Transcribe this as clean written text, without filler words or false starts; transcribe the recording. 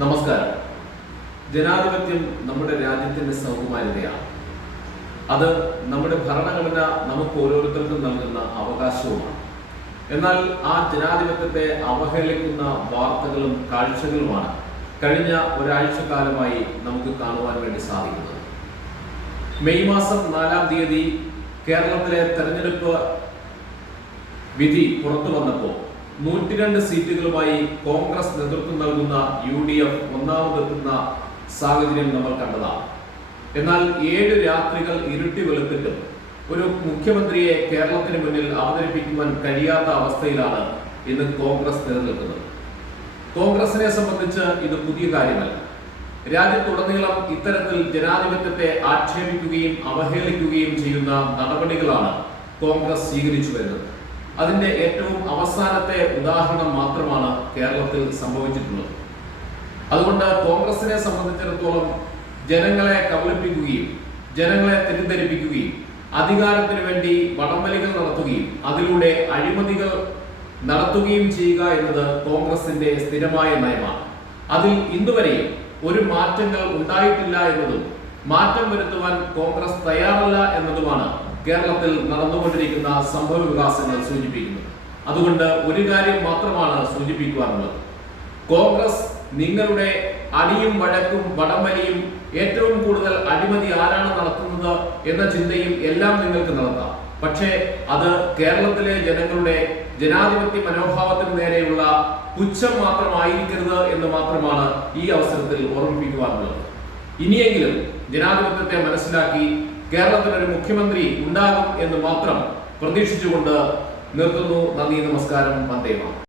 നമസ്കാരം. ജനാധിപത്യം നമ്മുടെ രാജ്യത്തിന്റെ സൗകുമാര്യതയാണ്. അത് നമ്മുടെ ഭരണഘടന നമുക്ക് ഓരോരുത്തർക്കും നൽകുന്ന അവകാശവുമാണ്. എന്നാൽ ആ ജനാധിപത്യത്തെ അവഹേളിക്കുന്ന വാർത്തകളും കാഴ്ചകളുമാണ് കഴിഞ്ഞ ഒരാഴ്ചക്കാലമായി നമുക്ക് കാണുവാൻ വേണ്ടി സാധിക്കുന്നത്. മെയ് മാസം 4-ാം തീയതി കേരളത്തിലെ തെരഞ്ഞെടുപ്പ് വിധി പുറത്തു വന്നപ്പോൾ 102 സീറ്റുകളുമായി കോൺഗ്രസ് നേതൃത്വം നൽകുന്ന UDF ഒന്നാമതെത്തുന്ന സാഹചര്യം നമ്മൾ കണ്ടതാണ്. എന്നാൽ 7 രാത്രികൾ ഇരുട്ടി വെളുത്തിട്ടും ഒരു മുഖ്യമന്ത്രിയെ കേരളത്തിന് മുന്നിൽ അവതരിപ്പിക്കുവാൻ കഴിയാത്ത അവസ്ഥയിലാണ് ഇന്ന് കോൺഗ്രസ് നിലനിൽക്കുന്നത്. കോൺഗ്രസിനെ സംബന്ധിച്ച് ഇത് പുതിയ കാര്യമല്ല. രാജ്യത്തുടനീളം ഇത്തരത്തിൽ ജനാധിപത്യത്തെ ആക്ഷേപിക്കുകയും അവഹേളിക്കുകയും ചെയ്യുന്ന നടപടികളാണ് കോൺഗ്രസ് സ്വീകരിച്ചു വരുന്നത്. അതിന്റെ ഏറ്റവും അവസാനത്തെ ഉദാഹരണം മാത്രമാണ് കേരളത്തിൽ സംഭവിച്ചിട്ടുള്ളത്. അതുകൊണ്ട് കോൺഗ്രസിനെ സംബന്ധിച്ചിടത്തോളം ജനങ്ങളെ കബളിപ്പിക്കുകയും ജനങ്ങളെ തെറ്റിദ്ധരിപ്പിക്കുകയും അധികാരത്തിന് വേണ്ടി വടംവലികൾ നടത്തുകയും അതിലൂടെ അഴിമതികൾ നടത്തുകയും ചെയ്യുക എന്നത് കോൺഗ്രസിന്റെ സ്ഥിരമായ നയമാണ്. അതിൽ ഇന്നുവരെയും ഒരു മാറ്റങ്ങൾ ഉണ്ടായിട്ടില്ല എന്നതും മാറ്റം വരുത്തുവാൻ കോൺഗ്രസ് തയ്യാറല്ല എന്നതുമാണ് കേരളത്തിൽ നടന്നുകൊണ്ടിരിക്കുന്ന സംഭവ വികാസങ്ങൾ സൂചിപ്പിക്കുന്നത്. അതുകൊണ്ട് ഒരു കാര്യം മാത്രമാണ് സൂചിപ്പിക്കുവാനുള്ളത്. കോൺഗ്രസ് നിങ്ങളുടെ അടിയും വഴക്കും വടംവലിയും ഏറ്റവും കൂടുതൽ അഴിമതി ആരാണ് നടത്തുന്നത് എന്ന ചിന്തയും എല്ലാം നിങ്ങൾക്ക് നടത്താം. പക്ഷേ അത് കേരളത്തിലെ ജനങ്ങളുടെ ജനാധിപത്യ മനോഭാവത്തിന് നേരെയുള്ള പുച്ഛം മാത്രമായിരിക്കരുത് എന്ന് മാത്രമാണ് ഈ അവസരത്തിൽ ഓർമ്മിപ്പിക്കുവാനുള്ളത്. ഇനിയെങ്കിലും ജനാധിപത്യത്തെ മനസ്സിലാക്കി കേരളത്തിലൊരു മുഖ്യമന്ത്രി ഉണ്ടാകും എന്ന് മാത്രം പ്രതീക്ഷിച്ചുകൊണ്ട് നിർത്തുന്നു. നന്ദി, നമസ്കാരം, വന്ദേ മാതരം.